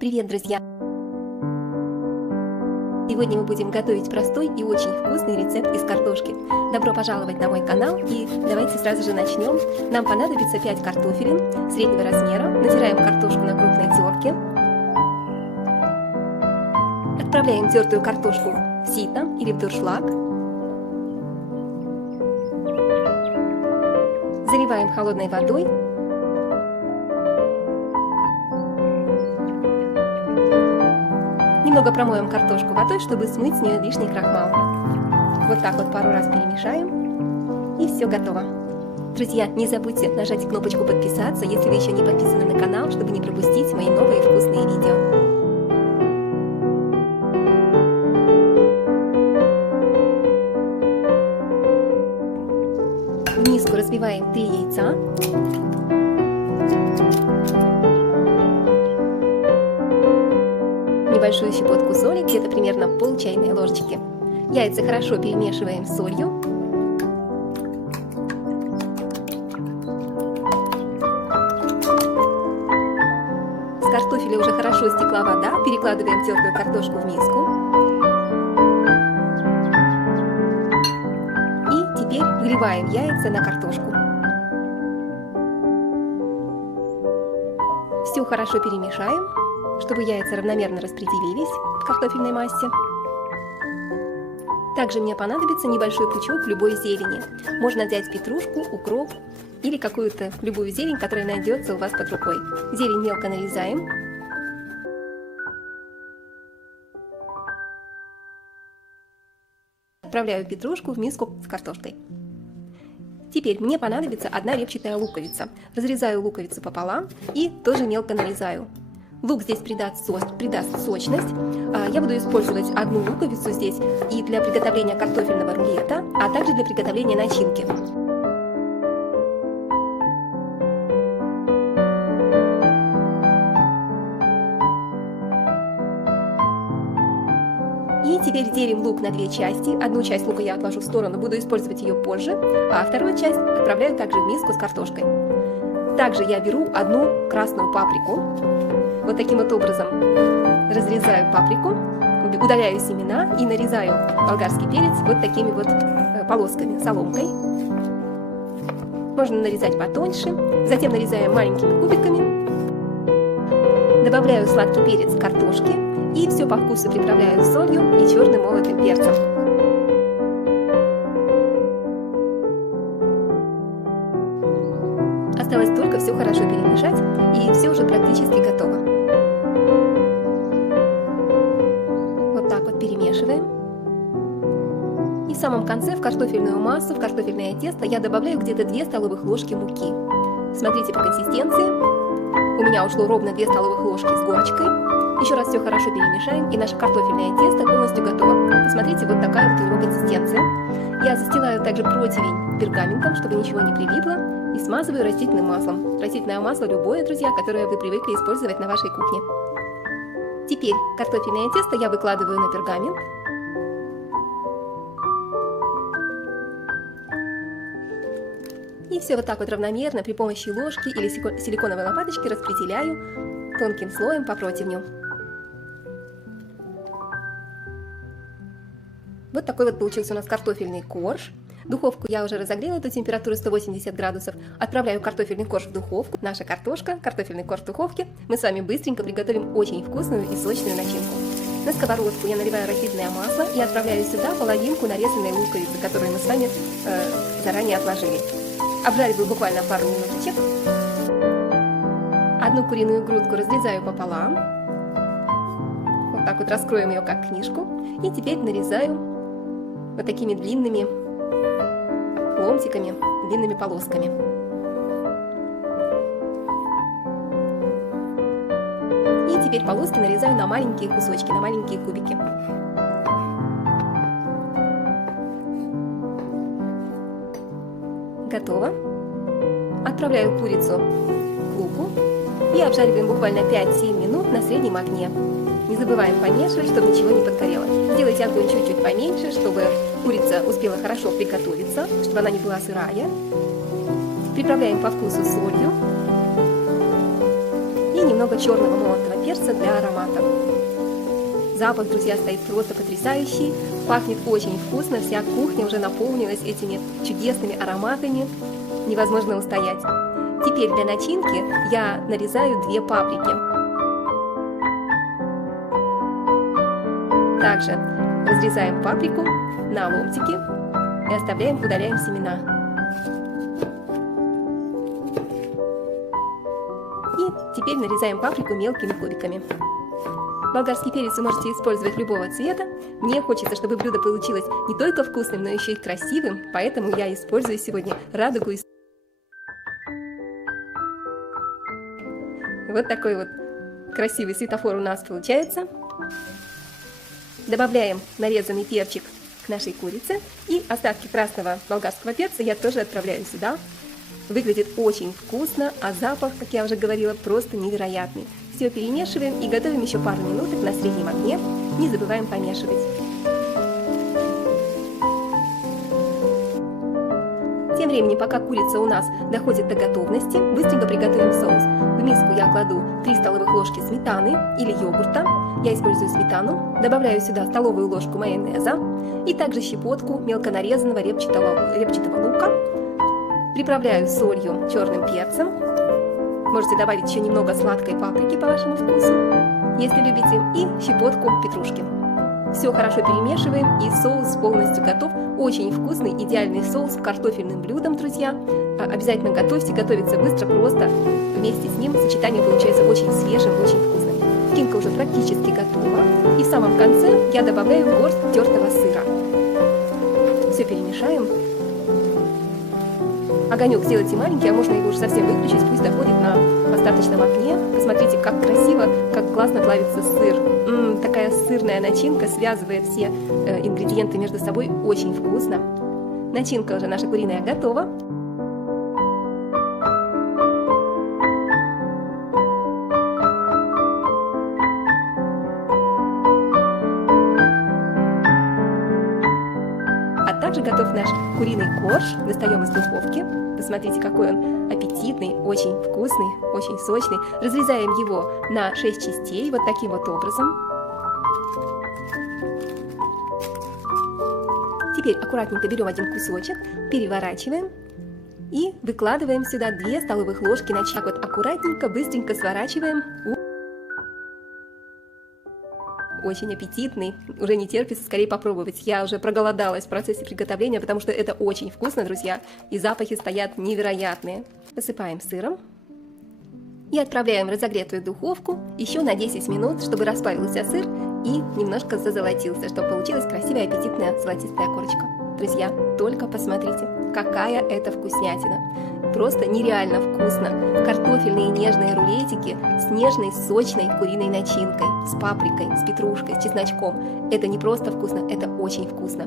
Привет, друзья! Сегодня мы будем готовить простой и очень вкусный рецепт из картошки. Добро пожаловать на мой канал, и давайте сразу же начнем. Нам понадобится 5 картофелин среднего размера. Натираем картошку на крупной терке. Отправляем тертую картошку в сито или в дуршлаг. Заливаем холодной водой. Немного промоем картошку водой, чтобы смыть с нее лишний крахмал. Вот так вот пару раз перемешаем, и все готово. Друзья, не забудьте нажать кнопочку подписаться, если вы еще не подписаны на канал, чтобы не пропустить мои новые вкусные видео. В миску разбиваем 3 яйца. Небольшую щепотку соли, где-то примерно пол чайной ложечки. Яйца хорошо перемешиваем с солью. С картофеля уже хорошо стекла вода. Перекладываем тертую картошку в миску. И теперь выливаем яйца на картошку. Все хорошо перемешаем, чтобы яйца равномерно распределились в картофельной массе. Также мне понадобится небольшой пучок любой зелени. Можно взять петрушку, укроп или какую-то любую зелень, которая найдется у вас под рукой. Зелень мелко нарезаем. Отправляю петрушку в миску с картошкой. Теперь мне понадобится 1 репчатая луковица. Разрезаю луковицу пополам и тоже мелко нарезаю. Лук здесь придаст сочность. Я буду использовать 1 луковицу здесь и для приготовления картофельного рулета, а также для приготовления начинки. И теперь делим лук на 2 части. 1 часть лука я отложу в сторону, буду использовать ее позже, а 2 часть отправляю также в миску с картошкой. Также я беру 1 красную паприку. Вот таким вот образом разрезаю паприку, удаляю семена и нарезаю болгарский перец вот такими вот полосками, соломкой. Можно нарезать потоньше, затем нарезаем маленькими кубиками. Добавляю сладкий перец к картошке и все по вкусу приправляю солью и черным молотым перцем. Осталось только все хорошо перемешать, и все уже практически готово. Вот так вот перемешиваем. И в самом конце в картофельную массу, в картофельное тесто я добавляю где-то 2 столовых ложки муки. Смотрите по консистенции. У меня ушло ровно 2 столовых ложки с горочкой. Еще раз все хорошо перемешаем, и наше картофельное тесто полностью готово. Посмотрите, вот такая вот у него консистенция. Я застилаю также противень пергаментом, чтобы ничего не прилипло. И смазываю растительным маслом. Растительное масло любое, друзья, которое вы привыкли использовать на вашей кухне. Теперь картофельное тесто я выкладываю на пергамент. И все вот так вот равномерно при помощи ложки или силиконовой лопаточки распределяю тонким слоем по противню. Вот такой вот получился у нас картофельный корж. Духовку я уже разогрела до температуры 180 градусов. Отправляю картофельный корж в духовку. Наша картошка, картофельный корж в духовке. Мы с вами быстренько приготовим очень вкусную и сочную начинку. На сковородку я наливаю растительное масло и отправляю сюда половинку нарезанной луковицы, которую мы с вами заранее отложили. Обжариваю буквально пару минуточек. 1 куриную грудку разрезаю пополам. Вот так вот раскроем ее как книжку. И теперь нарезаю вот такими длинными ломтиками, длинными полосками. И теперь полоски нарезаю на маленькие кусочки, на маленькие кубики. Готово. Отправляю курицу к луку и обжариваем буквально 5-7 минут на среднем огне. Не забываем помешивать, чтобы ничего не подгорело. Сделайте огонь чуть-чуть поменьше, чтобы курица успела хорошо приготовиться, чтобы она не была сырая. Приправляем по вкусу солью и немного черного молотого перца для аромата. Запах, друзья, стоит просто потрясающий. Пахнет очень вкусно. Вся кухня уже наполнилась этими чудесными ароматами. Невозможно устоять. Теперь для начинки я нарезаю 2 паприки. Также разрезаем паприку на ломтики и оставляем, удаляем семена. И теперь нарезаем паприку мелкими кубиками. Болгарский перец вы можете использовать любого цвета. Мне хочется, чтобы блюдо получилось не только вкусным, но еще и красивым, поэтому я использую сегодня радугу. Вот такой вот красивый светофор у нас получается. Добавляем нарезанный перчик к нашей курице. И остатки красного болгарского перца я тоже отправляю сюда. Выглядит очень вкусно, а запах, как я уже говорила, просто невероятный. Все перемешиваем и готовим еще пару минуток на среднем огне. Не забываем помешивать. Тем временем, пока курица у нас доходит до готовности, быстренько приготовим соус. В миску я кладу 3 столовых ложки сметаны или йогурта. Я использую сметану. Добавляю сюда столовую ложку майонеза и также щепотку мелко нарезанного репчатого лука. Приправляю солью, черным перцем. Можете добавить еще немного сладкой паприки по вашему вкусу, если любите, и щепотку петрушки. Все хорошо перемешиваем, и соус полностью готов. Очень вкусный, идеальный соус к картофельным блюдам, друзья. Обязательно готовьте, готовится быстро, просто. Вместе с ним сочетание получается очень свежим, очень вкусным. Кинка уже практически готова. И в самом конце я добавляю горсть тертого сыра. Все перемешаем. Огонек сделайте маленький, а можно его уже совсем выключить, пусть доходит на остаточном огне. Посмотрите, как красиво, как классно плавится сыр. Такая сырная начинка связывает все ингредиенты между собой, очень вкусно. Начинка уже наша куриная готова. А также готов наш куриный корж. Достаем из духовки. Посмотрите, какой он аппетитный, очень вкусный, очень сочный. Разрезаем его на 6 частей, вот таким вот образом. Теперь аккуратненько берем один кусочек, переворачиваем и выкладываем сюда 2 столовых ложки начинки. Вот аккуратненько, быстренько сворачиваем. Очень аппетитный, уже не терпится скорее попробовать. Я уже проголодалась в процессе приготовления, потому что это очень вкусно, друзья, и запахи стоят невероятные. Посыпаем сыром и отправляем в разогретую духовку еще на 10 минут, чтобы расплавился сыр и немножко зазолотился, чтобы получилась красивая аппетитная золотистая корочка. Друзья, только посмотрите, какая это вкуснятина! Просто нереально вкусно. Картофельные нежные рулетики с нежной, сочной куриной начинкой, с паприкой, с петрушкой, с чесночком. Это не просто вкусно, это очень вкусно.